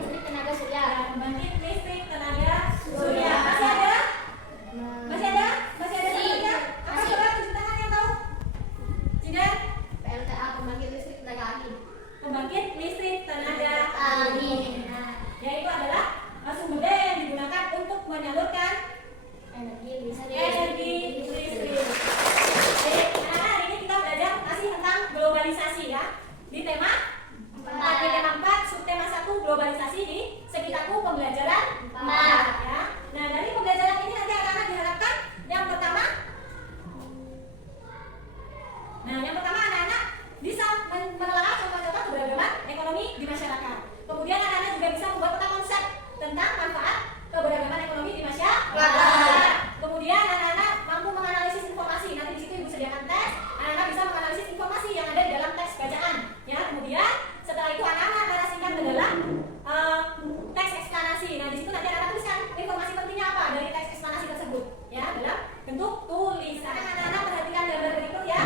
listrik tenaga surya. Ya, pembangkit listrik tenaga surya. Masih ada? Masih ada? Masih ada teman-teman? Apa coba tunjuk tangan yang tahu? Jidan? PLTA pembangkit listrik tenaga angin. Pembangkit listrik tenaga Angin. Nah, yaitu adalah sumber daya yang digunakan untuk menyalurkan Energi listrik. Jadi, hari ini kita belajar masih tentang globalisasi ya. Di tema 4, subtema 1 globalisasi di sekitarku pembelajaran 4 ya. Nah, dari pembelajaran ini nanti anak-anak diharapkan yang pertama anak-anak bisa menelaah contoh-contoh keberagaman ekonomi di masyarakat. Kemudian anak-anak juga bisa membuat peta konsep tentang manfaat keberagaman ekonomi di masyarakat. Kemudian anak-anak mampu menganalisis informasi. Nanti di situ Ibu sediakan tes. Anak-anak bisa menganalisis informasi yang ada di dalam teks bacaan. Ya, kemudian setelah itu anak-anak narasikan ke dalam teks eksplanasi. Nah, di situ nanti anak-anak tuliskan informasi pentingnya apa dari teks eksplanasi tersebut. Ya, dalam bentuk tulisan. Anak-anak perhatikan gambar berikut ya.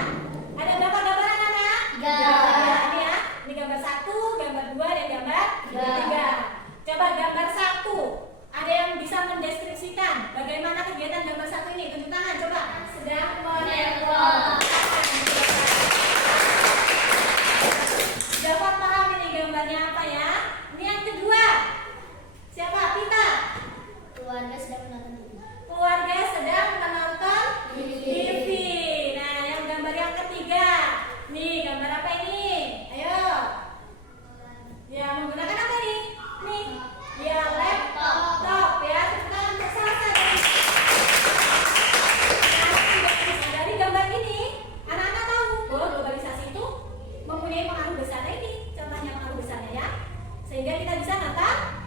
Ada berapa gambar anak-anak? 3. Ya, ini ya. Ini gambar 1, gambar 2, dan gambar 3. Coba gambar 1. Ada yang bisa mendeskripsikan bagaimana kegiatan gambar 1 ini? Tunjuk tangan coba. Sedang menelpon. Dapat paham ini gambarnya apa ya? Ini yang kedua. Siapa? Pita. Keluarga sedang menonton TV. Keluarga sedang menonton TV. Nah, yang gambar yang ketiga. Nih, gambar apa ini? Ayo. Ya, menggunakan apa nih? Nih. Ya, laptop ya. Kita untuk selesai. Nah, dari gambar ini, anak-anak tahu bahwa globalisasi itu mempunyai pengaruh besarnya ini. Contohnya pengaruh besarnya ya. Sehingga kita bisa nonton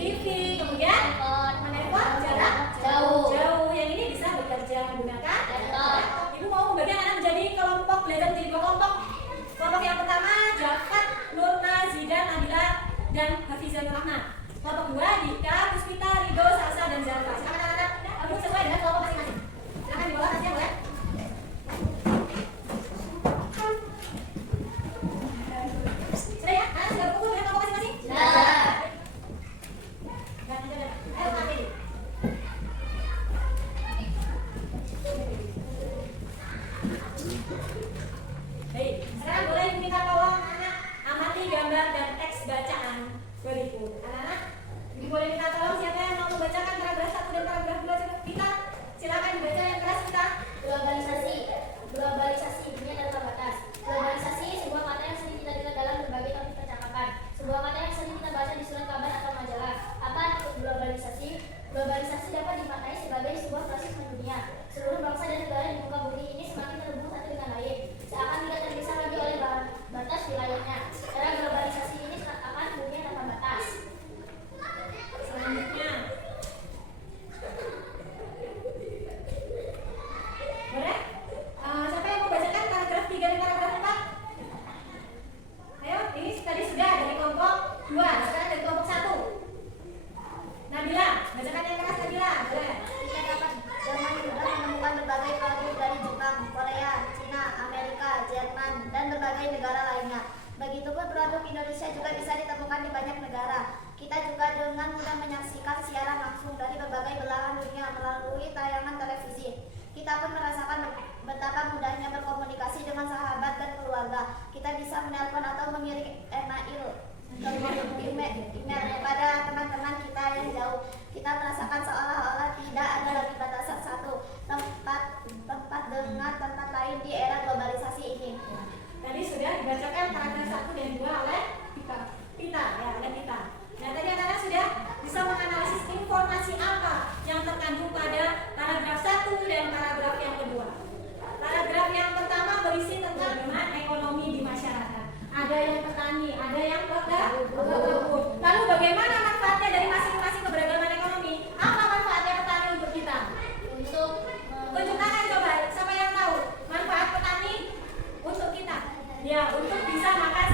TV, kemudian menelpon jarak jauh. Yang ini bisa bekerja menggunakan laptop. Ibu mau membagi anak menjadi kelompok, belajar menjadi 2 kelompok. Kelompok yang pertama Jafat, Nurna, Zidan, Nabila, dan Hafizah Nur Rahman. Kelompok 2 Dika, Puspita, Rido, Salsa, dan Zalfa. Silakan anak-anak duduk sesuai dengan kelompok masing-masing. Silakan di bawah saja boleh. Sudah ya? Anak sudah berkumpul dengan kelompok masing-masing? Sudah. Ayo mati. Baik, sekarang boleh minta tolong anak amati gambar dan teks bacaan berikut. Anak-anak, Ibu boleh minta tolong siapa yang mau membacakan paragraf 1 dan paragraf 2? Kita silakan dibaca yang keras kita. Globalisasi. Globalisasi dunia dan terbatas. Globalisasi sebuah kata yang sering kita dengar dalam berbagai topik percakapan. Sebuah kata yang sering kita baca di surat kabar atau majalah. Apa itu globalisasi? Globalisasi dapat dimaknai sebagai sebuah proses mendunia. Seluruh bangsa dan negara di muka bumi ini semakin terhubung satu dengan lain, seakan tidak terpisah lagi oleh batas wilayahnya. Era globalisasi ini akan dunia tanpa batas. Selanjutnya, boleh? Siapa yang mau bacakan paragraf 3 dan paragraf 4? Ayo, ini tadi sudah dari kelompok 2, sekarang dari kelompok 1. Nabila, bacakan yang keras Nabila, boleh? Kita dapat zaman mudah menemukan berbagai produk dari Jepang, Korea, Cina, Amerika, Jerman, dan berbagai negara lainnya. Begitupun produk Indonesia juga bisa ditemukan di banyak negara. Kita juga dengan mudah menyaksikan siaran langsung dari berbagai belahan dunia melalui tayangan televisi. Kita pun merasakan betapa mudahnya berkomunikasi dengan sahabat dan keluarga. Kita bisa menelpon atau mengirim email kepada teman-teman kita yang jauh. Kita merasakan seolah-olah tidak ada lagi batasan satu tempat dengan tempat lain di era globalisasi ini. Tadi sudah dibacakan paragraf 1 dan 2 oleh Pita, ya, oleh Pita. Nah, tadi anak-anak sudah bisa menganalisis informasi apa yang terkandung pada paragraf 1 dan paragraf yang kedua. Paragraf yang pertama berisi tentang bagaimana ekonomi di masyarakat. Ada yang petani, ada yang pekebun. Lalu bagaimana manfaatnya dari masing-masing keberagaman ekonomi? Apa manfaatnya petani untuk kita? Untuk Tunjuk tangan coba, siapa yang tahu manfaat petani untuk kita? Ya, untuk bisa makan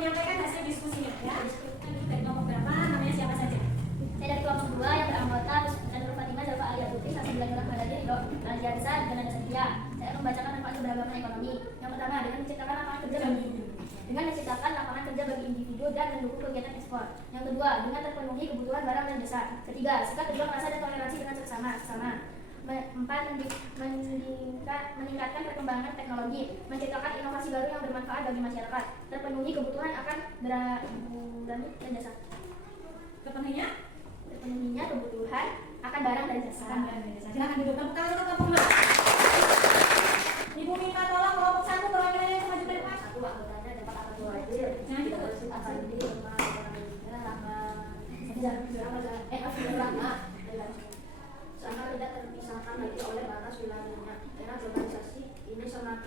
menyampaikan hasil diskusinya ya. Dari kelompok berapa? Namanya siapa saja? Saya dari kelompok 2 yang beranggota Nur Fatimah, Zalfa Alia Putri, Sasi Bulan Rahmadani, Raja Besar, dan Nada Setia. Saya akan membacakan manfaat keberagaman ekonomi. Yang pertama, dengan menciptakan lapangan kerja bagi individu dan mendukung kegiatan ekspor. Yang kedua, dengan terpenuhi kebutuhan barang dan jasa. Ketiga, sikap berjuang rasa dan toleransi dengan sesama. Empat, meningkatkan perkembangan teknologi, menciptakan inovasi baru yang bermanfaat bagi masyarakat. Terpenuhi kebutuhan akan barang dan jasa. Terpenuhinya kebutuhan akan barang dan jasa. Silakan duduk. Tepuk tangan untuk kelompok 2. Ibu minta tolong kelompok 1 perwakilannya yang maju ke depan. Satu, anggotanya dapat akan diwajib. Jangan gitu. Sangat tidak terpisahkan lagi oleh batas wilayahnya. Karena globalisasi ini seakan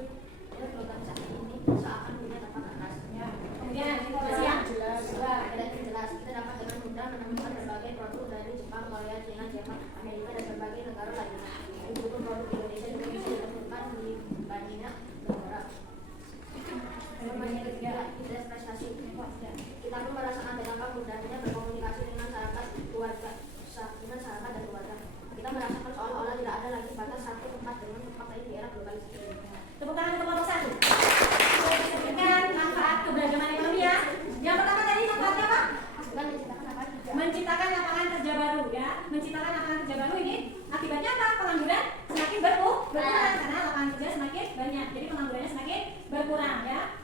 punya tempat atas. Ya. Kemudian informasi yang jelas. Kita dapat dengan mudah menemukan berbagai produk dari Jepang, Korea, China, Jerman, Amerika, dan berbagai negara lainnya. Untuk produk Indonesia juga bisa ditemukan di banyak negara. Yang ketiga, prestasi. Kita pun merasakan betapa mudahnya berkomunikasi dengan masyarakat keluarga, dan keluarga. Kita merasakan seolah-olah tidak ada lagi batas satu tempat dengan tempat lain di era globalisasi. tepuk tangan untuk kelompok 1. Disebutkan manfaat keberagaman ekonomi ya. Yang pertama tadi manfaatnya apa? Menciptakan lapangan kerja baru ya. Menciptakan lapangan kerja baru ini akibatnya apa? Pengangguran semakin berkurang karena lapangan kerja semakin banyak. Jadi penganggurannya semakin berkurang ya.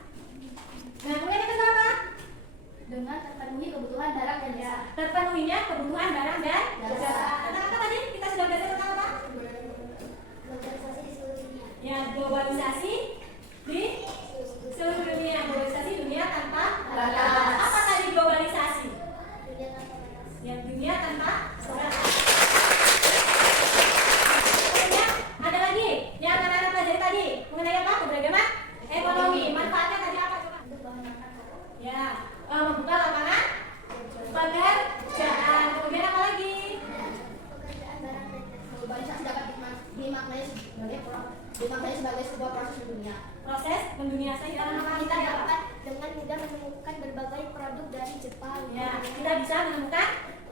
Nah, kemudian yang kedua apa? Dengan terpenuhi kebutuhan barang dan jasa. Terpenuhinya kebutuhan barang dan jasa. Kata-kata tadi kita sudah belajar tentang apa? Globalisasi di seluruh dunia. Ya, globalisasi di seluruh dunia. Globalisasi dunia tanpa batas. Apa tadi globalisasi? Dunia tanpa batas. Ya, dunia tanpa batas. Kemudian ada lagi yang anak-anak pelajari tadi mengenai apa? Keberagaman ekonomi. Manfaatnya tadi apa coba? Untuk bahan makan. Ya, membuka lapangan pekerjaan. Kemudian apa lagi? Pekerjaan barang dan jasa. Globalisasi dapat dimaknai sebagai sebuah proses dunia. Proses mendunia saya Kita dapat dengan mudah menemukan berbagai produk dari Jepang. ya, kita bisa menemukan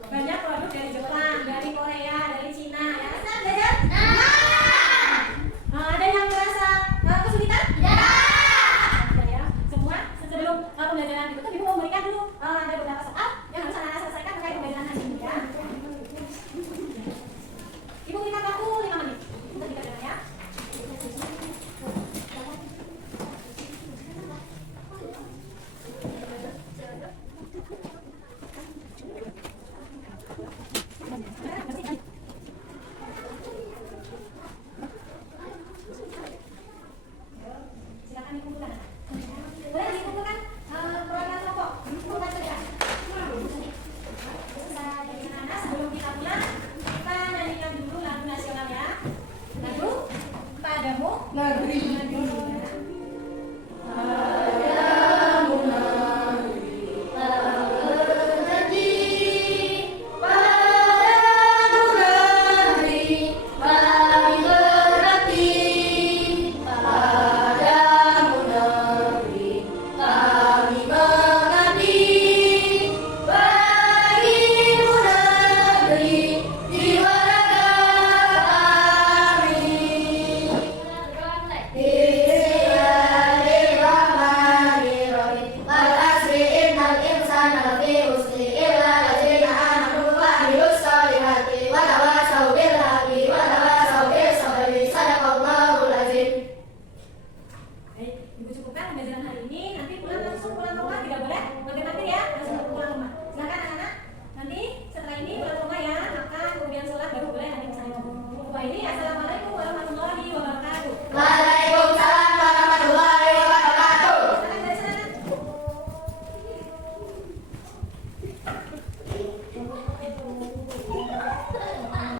banyak produk dari Jepang, dari Korea, dari Cina. Ya, kan belajar? Ada yang merasa kesulitan? Ya, semua sebelum pembelajaran itu Ibu mau memberikan dulu ada beberapa soal yang harus anak-anak selesaikan terkait pembelajaran hari ini ya. Ibu minta waktu 5 menit untuk dikerjakan ya. Silakan dikumpulkan. Boleh dikumpulkan perwakilan kelompok. Kumpulkan saja. Anak-anak sebelum kita pulang, kita nyanyikan dulu lagu nasional ya. Lagu Padamu Negeri. Ibu cukupkan pembelajaran hari ini. Nanti pulang langsung pulang rumah, tidak boleh mampir-mampir ya, langsung pulang rumah. Silakan anak-anak. Nanti setelah ini pulang rumah ya, makan kemudian sholat baru boleh nanti misalnya ngomong. Ini assalamualaikum warahmatullahi wabarakatuh.